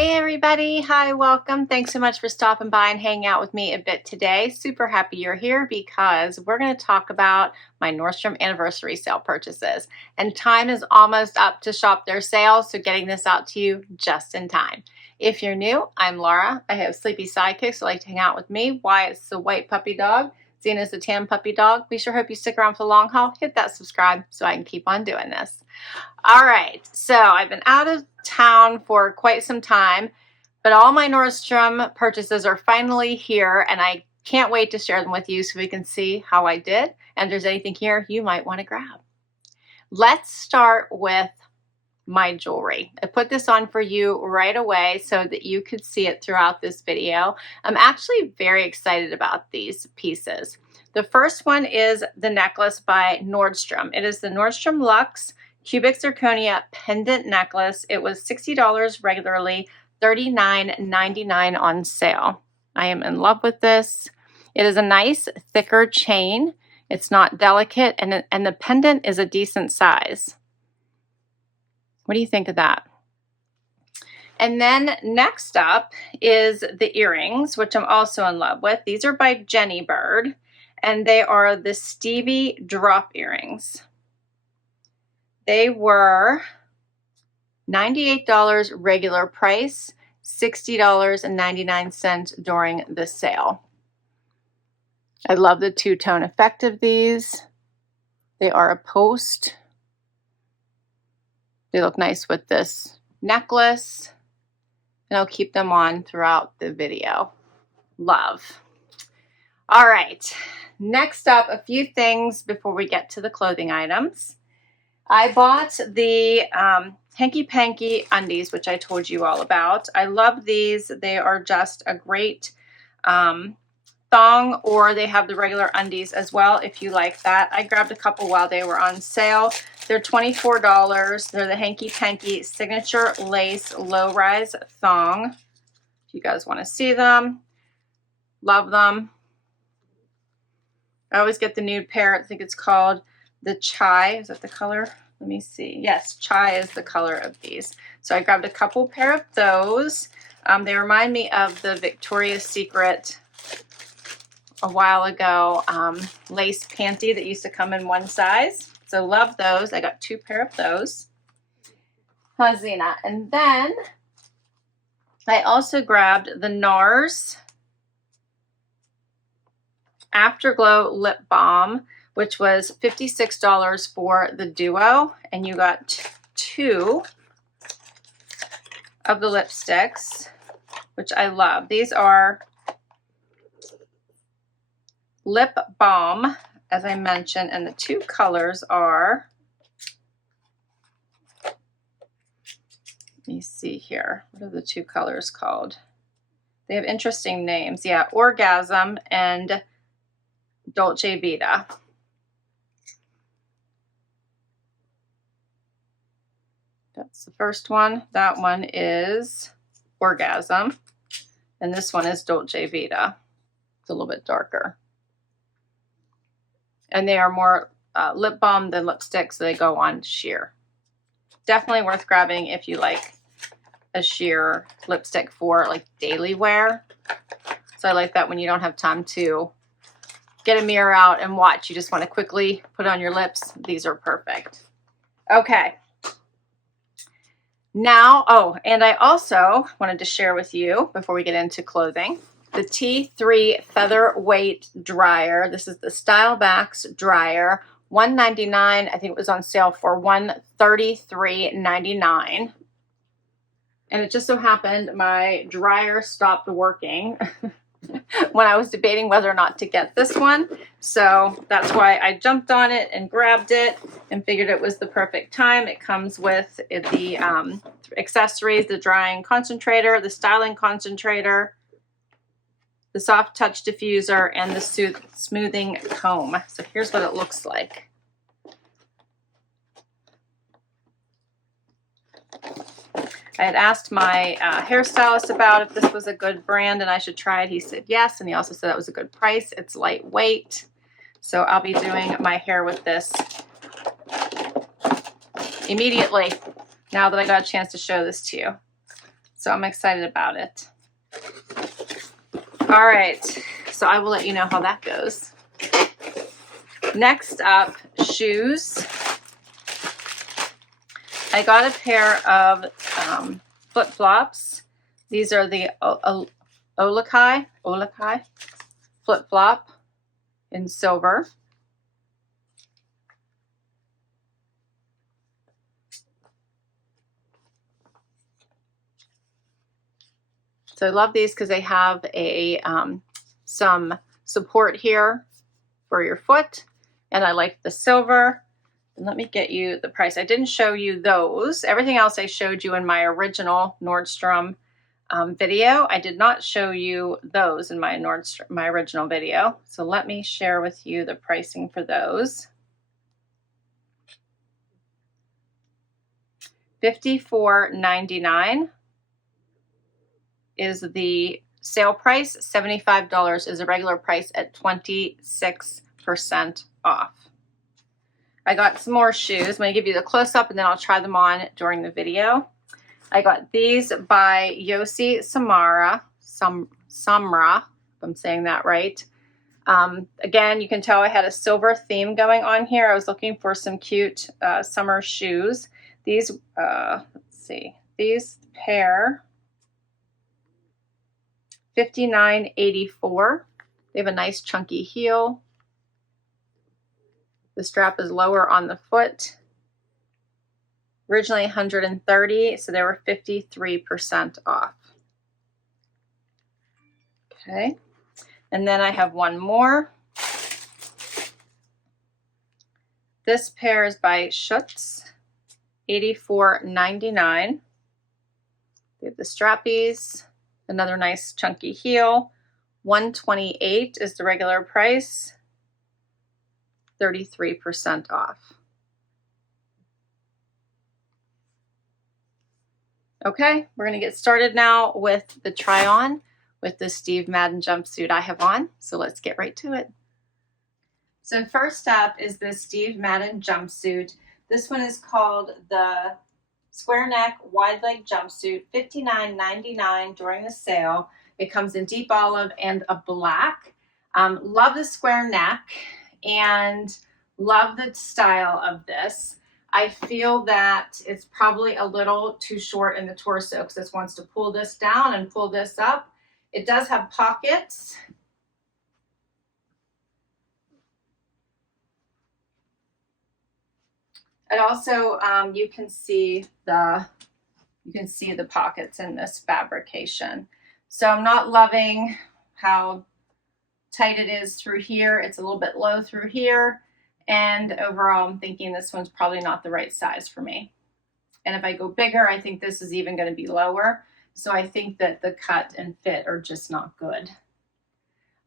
Hey everybody, hi, welcome. Thanks so much for stopping by and hanging out with me a bit today. Super happy you're here because we're going to talk about my Nordstrom anniversary sale purchases. And time is almost up to shop their sales, so getting this out to you just in time. If you're new, I'm Laura. I have sleepy sidekicks who like to hang out with me. Wyatt's the white puppy dog. Zena's the tan puppy dog. We sure hope you stick around for the long haul. Hit that subscribe so I can keep on doing this. All right, so I've been out of town for quite some time, but all my Nordstrom purchases are finally here, and I can't wait to share them with you so we can see how I did, and if there's anything here you might want to grab. Let's start with my jewelry. I put this on for you right away so that you could see it throughout this video. I'm actually very excited about these pieces. The first one is the necklace by Nordstrom. It is the Nordstrom Luxe Cubic Zirconia pendant necklace. It was $60 regularly, $39.99 on sale. I am in love with this. It is a nice thicker chain. It's not delicate, and the pendant is a decent size. What do you think of that? And then next up is the earrings, which I'm also in love with. These are by Jenny Bird, and they are the Stevie drop earrings. They were $98 regular price, $60.99 during the sale. I love the two-tone effect of these. They are a post. They look nice with this necklace, and I'll keep them on throughout the video. Love. All right, next up, a few things before we get to the clothing items. I bought the Hanky Panky undies, which I told you all about. I love these. They are just a great thong, or they have the regular undies as well if you like that. I grabbed a couple while they were on sale. They're $24. They're the Hanky Panky Signature Lace Low Rise Thong. If you guys want to see them, love them. I always get the nude pair. I think it's called the Chai. Is that the color? Let me see. Yes, Chai is the color of these. So I grabbed a couple pair of those. They remind me of the Victoria's Secret a while ago lace panty that used to come in one size. So love those. I got two pair of those. Hazina. And then I also grabbed the NARS Afterglow Lip Balm, which was $56 for the duo, and you got two of the lipsticks, which I love. These are lip balm, as I mentioned, and the two colors are, let me see here, what are the two colors called? They have interesting names. Yeah, Orgasm and Dolce Vita. That's the first one. That one is Orgasm, and this one is Dolce Vita. It's a little bit darker. And they are more lip balm than lipstick, so they go on sheer. Definitely worth grabbing if you like a sheer lipstick for like daily wear. So I like that when you don't have time to get a mirror out and watch. You just want to quickly put on your lips. These are perfect. Okay. Now, oh, and I also wanted to share with you, before we get into clothing, the T3 Featherweight Dryer. This is the Style Max Dryer, $199. I think it was on sale for $133.99. And it just so happened my dryer stopped working when I was debating whether or not to get this one. So that's why I jumped on it and grabbed it and figured it was the perfect time. It comes with the accessories, the drying concentrator, the styling concentrator, the soft touch diffuser, and the smoothing comb. So here's what it looks like. I had asked my hairstylist about if this was a good brand and I should try it. He said yes, and he also said that was a good price. It's lightweight. So I'll be doing my hair with this immediately now that I got a chance to show this to you. So I'm excited about it. All right, so I will let you know how that goes. Next up, shoes. I got a pair of flip-flops. These are the Olakai flip-flop in silver. So I love these because they have a some support here for your foot, and I like the silver. And let me get you the price. I didn't show you those. Everything else I showed you in my original Nordstrom video. I did not show you those in my original video. So let me share with you the pricing for those. $54.99 is the sale price. $75 is a regular price at 26% off. I got some more shoes. I'm going to give you the close-up and then I'll try them on during the video. I got these by Yosi Samra, if I'm saying that right. Again, you can tell I had a silver theme going on here. I was looking for some cute summer shoes. These, let's see, these pair, $59.84. They have a nice chunky heel. The strap is lower on the foot. Originally $130, so they were 53% off. Okay, and then I have one more. This pair is by Schutz, $84.99. They have the strappies, another nice chunky heel. $128 is the regular price, 33% off. Okay, we're going to get started now with the try on with the Steve Madden jumpsuit I have on. So let's get right to it. So first up is the Steve Madden jumpsuit. This one is called the square neck wide leg jumpsuit, $59.99 during the sale. It comes in deep olive and a black. Love the square neck and love the style of this. I feel that it's probably a little too short in the torso because this wants to pull this down and pull this up. It does have pockets. And also you can see the pockets in this fabrication. So I'm not loving how tight it is through here. It's a little bit low through here. And overall, I'm thinking this one's probably not the right size for me. And if I go bigger, I think this is even going to be lower. So I think that the cut and fit are just not good.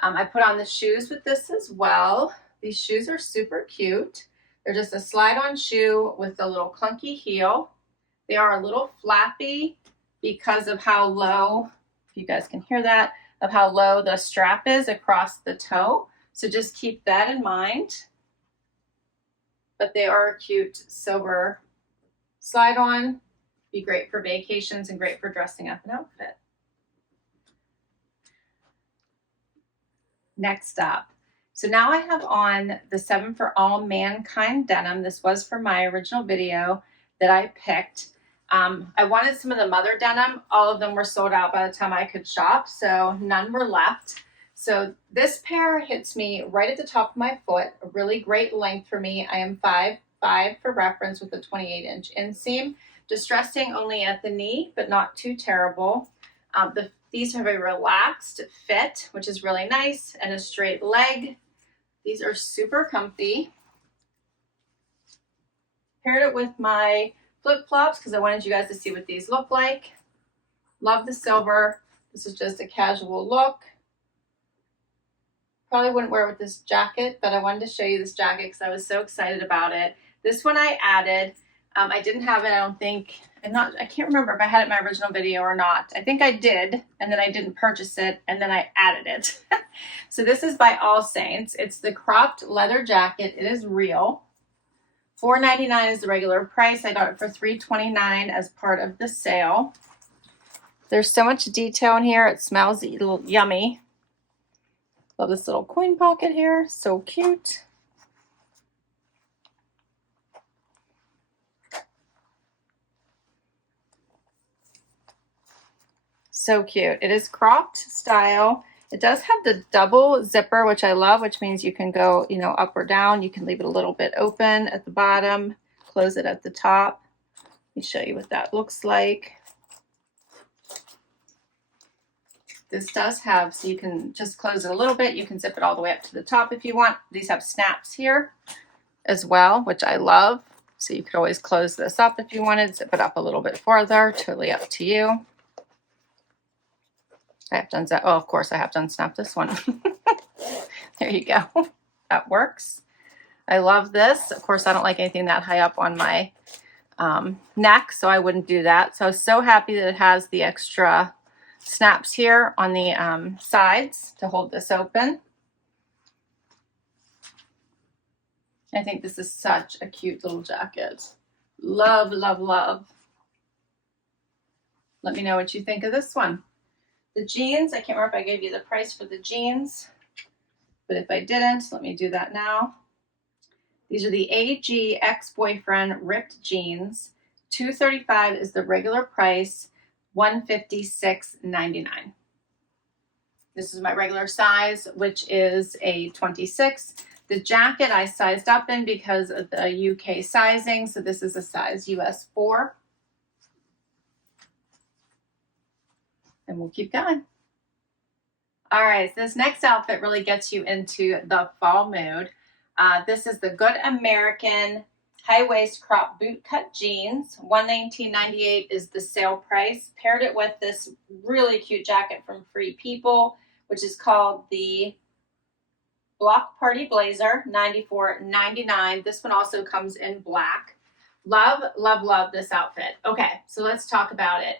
I put on the shoes with this as well. These shoes are super cute. They're just a slide-on shoe with a little clunky heel. They are a little flappy because of how low, if you guys can hear that, of how low the strap is across the toe. So just keep that in mind. But they are a cute silver slide-on. Be great for vacations and great for dressing up an outfit. Next up. So now I have on the 7 for All Mankind denim. This was for my original video that I picked. I wanted some of the mother denim. All of them were sold out by the time I could shop, so none were left. So this pair hits me right at the top of my foot, a really great length for me. I am 5'5" for reference with a 28-inch inseam. Distressing only at the knee, but not too terrible. These have a relaxed fit, which is really nice, and a straight leg. These are super comfy. Paired it with my flip-flops because I wanted you guys to see what these look like. Love the silver. This is just a casual look. Probably wouldn't wear it with this jacket, but I wanted to show you this jacket because I was so excited about it. This one I added. I didn't have it, I don't think. I can't remember if I had it in my original video or not. I think I did, and then I didn't purchase it, and then I added it. So this is by All Saints. It's the cropped leather jacket. It is real. $4.99 is the regular price. I got it for $3.29 as part of the sale. There's so much detail in here. It smells a little yummy. Love this little coin pocket here. So cute. So cute. It is cropped style. It does have the double zipper, which I love, which means you can go, you know, up or down. You can leave it a little bit open at the bottom, close it at the top. Let me show you what that looks like. This does have, so you can just close it a little bit. You can zip it all the way up to the top if you want. These have snaps here as well, which I love. So you could always close this up if you wanted, zip it up a little bit farther, totally up to you. I have to oh, of course I have to unsnap this one. There you go. That works. I love this. Of course, I don't like anything that high up on my neck, so I wouldn't do that. So I was so happy that it has the extra snaps here on the sides to hold this open. I think this is such a cute little jacket. Love, love, love. Let me know what you think of this one. The jeans, I can't remember if I gave you the price for the jeans, but if I didn't, let me do that now. These are the AG ex-boyfriend ripped jeans. $235 is the regular price, $156.99. This is my regular size, which is a 26. The jacket I sized up in because of the UK sizing, so this is a size US 4. And we'll keep going. All right, so this next outfit really gets you into the fall mood. This is the Good American high waist crop boot cut jeans. $119.98 is the sale price. Paired it with this really cute jacket from Free People, which is called the Block Party Blazer, $94.99. This one also comes in black. Love, love, love this outfit. Okay, so let's talk about it.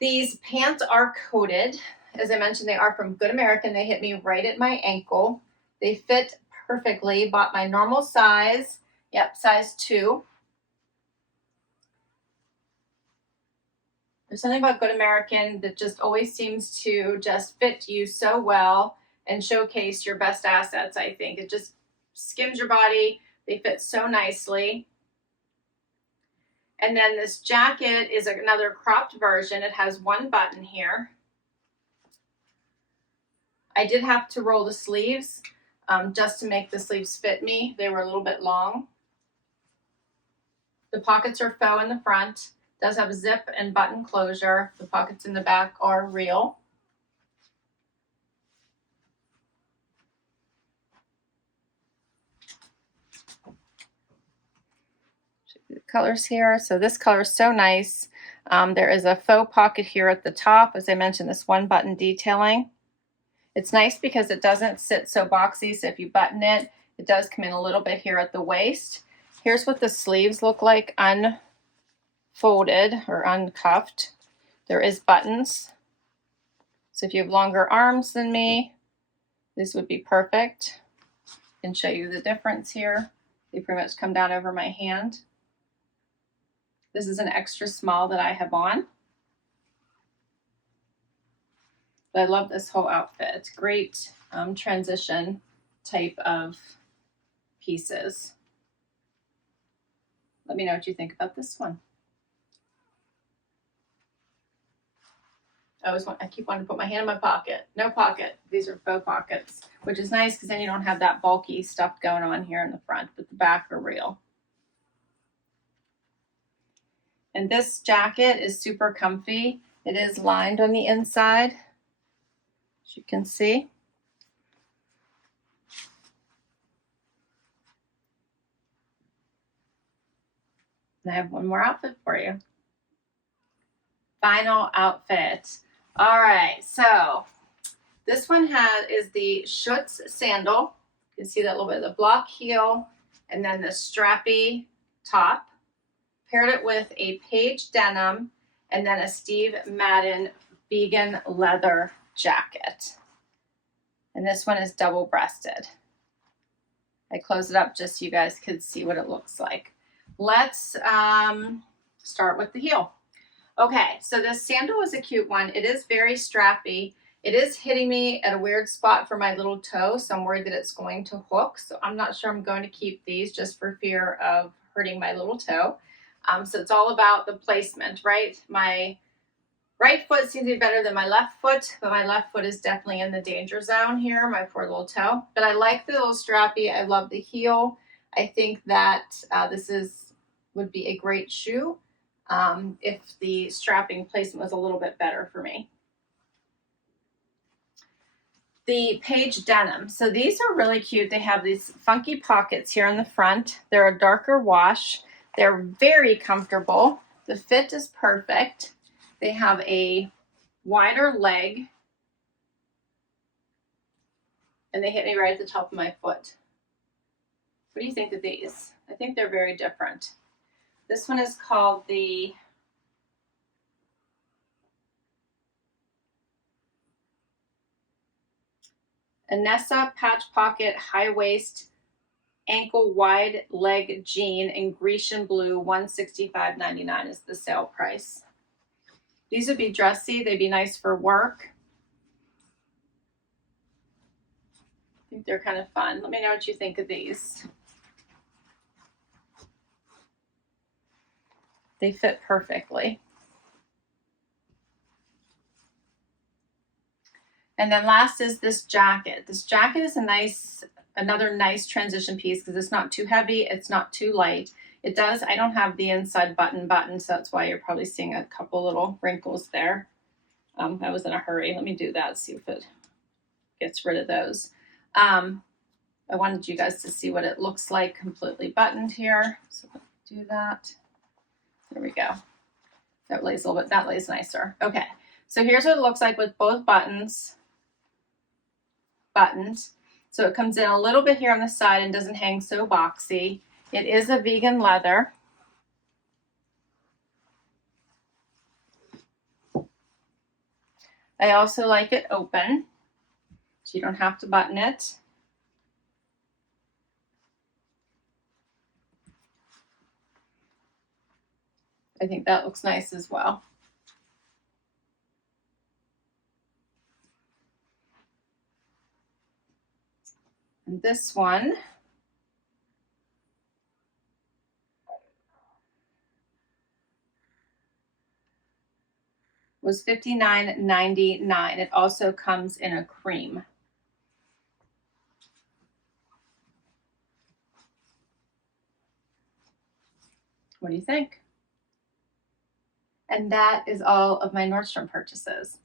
These pants are coated. As I mentioned, they are from Good American. They hit me right at my ankle. They fit perfectly. Bought my normal size. Yep, size 2. There's something about Good American that just always seems to just fit you so well and showcase your best assets, I think. It just skims your body. They fit so nicely. And then this jacket is another cropped version. It has one button here. I did have to roll the sleeves just to make the sleeves fit me. They were a little bit long. The pockets are faux in the front. It does have a zip and button closure. The pockets in the back are real. The colors here. So this color is so nice. There is a faux pocket here at the top. As I mentioned, this one button detailing. It's nice because it doesn't sit so boxy. So if you button it, it does come in a little bit here at the waist. Here's what the sleeves look like unfolded or uncuffed. There is buttons. So if you have longer arms than me, this would be perfect. I can show you the difference here. They pretty much come down over my hand. This is an extra small that I have on. But I love this whole outfit. It's great transition type of pieces. Let me know what you think about this one. I keep wanting to put my hand in my pocket. No pocket. These are faux pockets, which is nice because then you don't have that bulky stuff going on here in the front, but the back are real. And this jacket is super comfy. It is lined on the inside, as you can see. And I have one more outfit for you. Final outfit. All right, so this one is the Schutz sandal. You can see that little bit of the block heel and then the strappy top. Paired it with a Page denim and then a Steve Madden vegan leather jacket. And this one is double-breasted. I closed it up just so you guys could see what it looks like. Let's start with the heel. Okay, so this sandal is a cute one. It is very strappy. It is hitting me at a weird spot for my little toe, so I'm worried that it's going to hook. So I'm not sure I'm going to keep these just for fear of hurting my little toe. So it's all about the placement, right? My right foot seems to be better than my left foot, but my left foot is definitely in the danger zone here, my poor little toe. But I like the little strappy. I love the heel. I think that would be a great shoe if the strapping placement was a little bit better for me. The Page Denim. So these are really cute. They have these funky pockets here in the front. They're a darker wash. They're very comfortable. The fit is perfect. They have a wider leg. And they hit me right at the top of my foot. What do you think of these? I think they're very different. This one is called the Anessa Patch Pocket High Waist Ankle Wide Leg Jean in Grecian Blue. $165.99 is the sale price. These would be dressy. They'd be nice for work. I think they're kind of fun. Let me know what you think of these. They fit perfectly. And then last is this jacket. This jacket is another nice transition piece because it's not too heavy, it's not too light. I don't have the inside button, so that's why you're probably seeing a couple little wrinkles there. I was in a hurry. Let me do that, see if it gets rid of those. I wanted you guys to see what it looks like completely buttoned here. So let's do that. There we go. That lays a little bit, that lays nicer. Okay, so here's what it looks like with both buttons. So it comes in a little bit here on the side and doesn't hang so boxy. It is a vegan leather. I also like it open, so you don't have to button it. I think that looks nice as well. And this one was $59.99. It also comes in a cream. What do you think? And that is all of my Nordstrom purchases.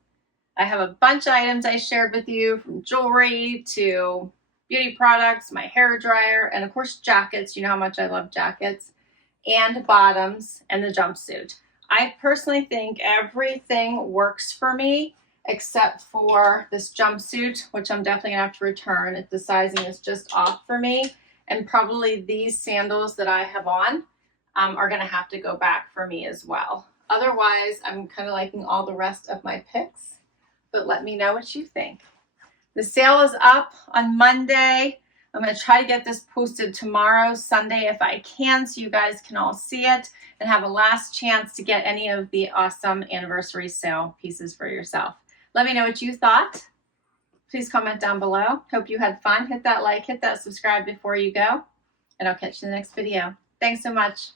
I have a bunch of items I shared with you, from jewelry to beauty products, my hair dryer, and of course jackets. You know how much I love jackets, and bottoms, and the jumpsuit. I personally think everything works for me except for this jumpsuit, which I'm definitely gonna have to return. The sizing is just off for me. And probably these sandals that I have on are gonna have to go back for me as well. Otherwise, I'm kind of liking all the rest of my picks, but let me know what you think. The sale is up on Monday. I'm going to try to get this posted tomorrow, Sunday, if I can, so you guys can all see it and have a last chance to get any of the awesome anniversary sale pieces for yourself. Let me know what you thought. Please comment down below. Hope you had fun. Hit that like, hit that subscribe before you go, and I'll catch you in the next video. Thanks so much.